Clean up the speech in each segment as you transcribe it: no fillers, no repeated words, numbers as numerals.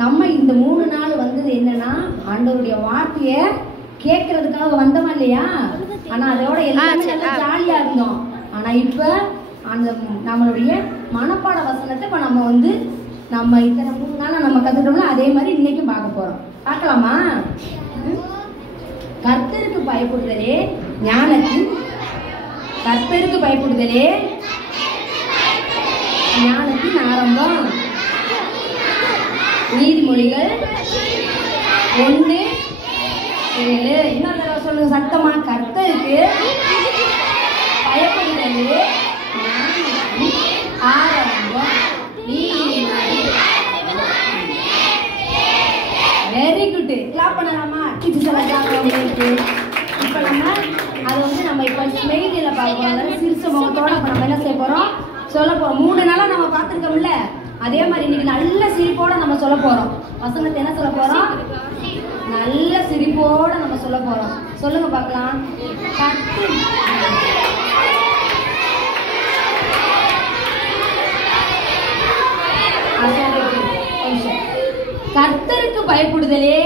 நம்ம இந்த 3 நாள் வந்தது என்னன்னா ஆண்டவருடைய வார்த்தையை கேட்கறதுக்காக வந்தோமா இல்லையா? ஆனா அதோட எல்லாமே நல்லா ஜாலியா இருந்தோம். ஆனா இப்ப அந்த நம்மளுடைய மனப்பாட வசனத்தை இப்ப நம்ம இத்தனை 3 நாளா நம்ம கத்துட்டோம்ல, அதே மாதிரி இன்னைக்கும் பார்க்க போறோம். பார்க்கலாமா? கர்த்தருக்கு பயப்படுதலே ஞானத்தின் கர்த்தருக்கு பயப்படுதலே ஞானத்தின் ஆரம்பம். நீதிமொழிகள் 1:7. இன்னொரு தடவை சொல்லுங்க சத்தமா. கர்த்தருக்கு பயப்படுதலே ஞானத்தின் ஆரம்பம். Very good. கிளாப் பண்ணலாமா? டீச்சர்ஸ் எல்லாம் கிளாப் பண்ணிட்டு இப்போ நம்ம இப்போ ஸ்மெயிலில் பார்க்க போகிறோம். சிரிச்ச முகத்தோட இப்போ நம்ம என்ன செய்ய போகிறோம்? சொல்ல போகிறோம். 3 நாளாக நம்ம பார்த்துருக்கோம்ல, அதே மாதிரி இன்னைக்கு நல்ல சிரிப்போட நம்ம சொல்ல போகிறோம். வசனத்தை என்ன சொல்ல போகிறோம்? நல்ல சிரிப்போட நம்ம சொல்ல போகிறோம். சொல்லுங்க பார்க்கலாம். கர்த்தருக்கு பயப்படுதலே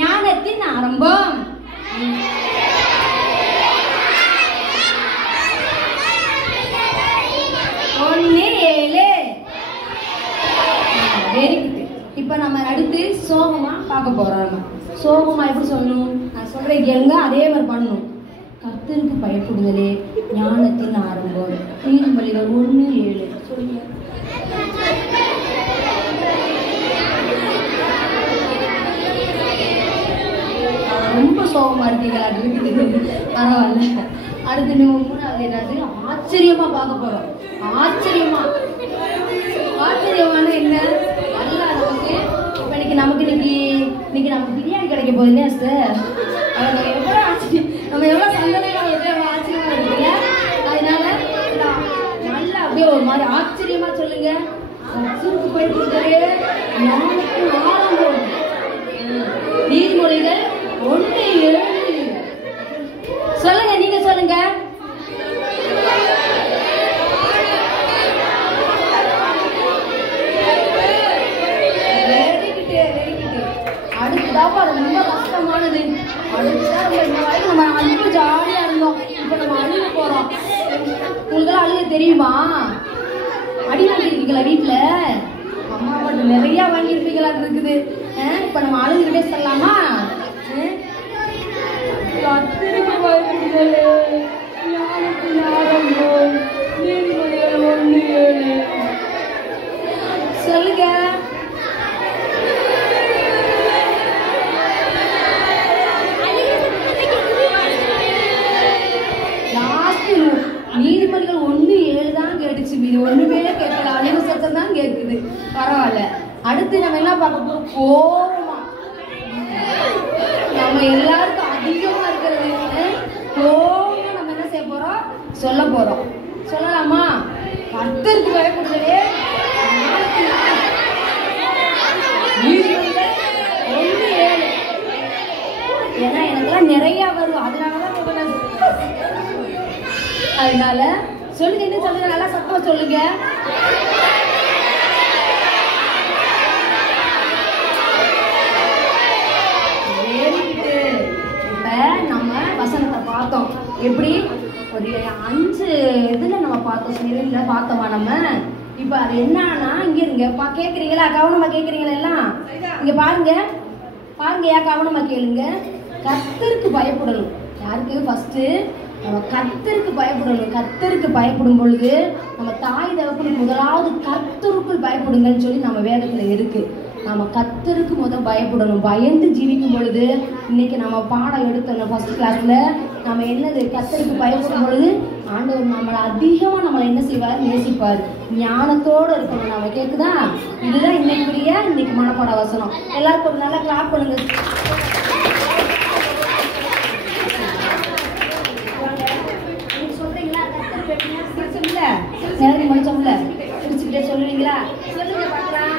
ஞானத்தின் ஆரம்பம். Very good. இப்ப நம்ம அடுத்து சோகமா பார்க்க போறோம். நம்ம சோகமா எப்படி சொல்லணும்? நான் சொல்றேன் கேளுங்க, அதே மாதிரி பண்ணணும். கர்த்தருக்கு பயப்படுதலே ஞானத்தின் ஆரம்பம். நீதிமொழிகள் 1:7 சொல்லுங்க. ரொம்ப சோகமா இருக்கீங்களா? பரவாயில்ல. அடுத்து நம்ம 3வது என்னது? ஆச்சரியமா பார்க்க போறோம். ஆச்சரியமான என்ன? அல்ல நமக்கு இப்ப இன்னைக்கு நமக்கு பிரியாணி கிடைக்க போகுது இல்லையா சார்? நம்ம எவ்வளவு சந்தோஷமா எவ்வளவு ஆச்சரியமா இருக்குல்ல? அதனால நல்லா அப்படியே ஒரு மாதிரி ஆச்சரியமா சொல்லுங்க. நீதிமொழிகள் 1:7 சொல்லுங்க. நீங்க சொல்லுங்க. அடுத்ததாப்பா ரொம்ப கஷ்டமானது. நம்ம அழுது ஜாலியா இருந்தோம். இப்ப நம்ம அழுக போறோம். உங்களுக்கெல்லாம் அழுக தெரியுமா? அடி வாங்கிருக்கீங்களா? வீட்டுல அம்மா பாட்டு நிறைய வாங்கியிருப்பீங்களா இருக்குது. இப்ப நம்ம அழுதுகிட்டே சொல்லலாமா? சொல்லுங்க. நீதிமொழிகள் 1:7 தான் கேட்டுச்சு. இது ஒண்ணுமே கேட்கல. அழிவு சத்தம் தான் கேட்குது. பரவாயில்ல. அடுத்து நம்ம என்ன பார்க்க போறோம்? கோபமா. நம்ம எல்லாருக்கும் அதிகமா இருக்கிறது கோபமா. நம்ம என்ன செய்ய போறோம்? சொல்ல போறோம். சொல்லலாமா? கர்த்தருக்கு பயப்படுதலே நீதிமொழிகள் 1:7. ஏன்னா எனக்கெல்லாம் நிறைய வரும். அதனால சொல்லுங்க. என்ன சொல்லுங்க? நல்லா சத்தமா சொல்லுங்க. இப்ப நம்ம வசனத்தை பார்த்தோம். எப்படி ஒரு 5 இதுல நம்ம பார்த்தோம். ஸ்மெயில்ல பார்த்தோமா நம்ம? இப்ப அது என்னன்னா, இங்க இருங்க கேக்குறீங்களா? கவனமா கேக்குறீங்களா? எல்லாம் இங்க பாருங்க. கவனமா கேளுங்க. கர்த்தருக்கு பயப்படணும். யாருக்கு? ஃபர்ஸ்ட் நம்ம கர்த்தருக்கு பயப்படணும். கர்த்தருக்கு பயப்படும் பொழுது நம்ம தாய் தகப்பனுக்கு முதலாவது கர்த்தருக்குள் பயப்படுங்கன்னு சொல்லி நம்ம வேதத்துல இருக்கு. நம்ம கர்த்தருக்கு பயப்படணும். பயந்து ஜீவிக்கும் பொழுது இன்னைக்கு நம்ம பாடம் எடுத்தோம் ஃபர்ஸ்ட் கிளாஸ்ல. நம்ம என்னது? கர்த்தருக்கு பயப்படும் பொழுது ஆண்டவர் நம்மளை அதிகமா நம்மளை என்ன செய்வார்? நேசிப்பார். ஞானத்தோடு இருக்கணும். நம்ம கேக்குதா? இதுதான் இன்னைக்கு மனப்பாட வசனம். எல்லாருக்கும் ஒரு நல்லா கிளாப் பண்ணுங்க. சொல்றீங்களா? கர்த்தர் பேசுங்க. சிரிச்சோம்ல, சிரிச்சுக்கிட்டே சொல்லுவீங்களா? சொல்லுங்க பார்க்கலாம்.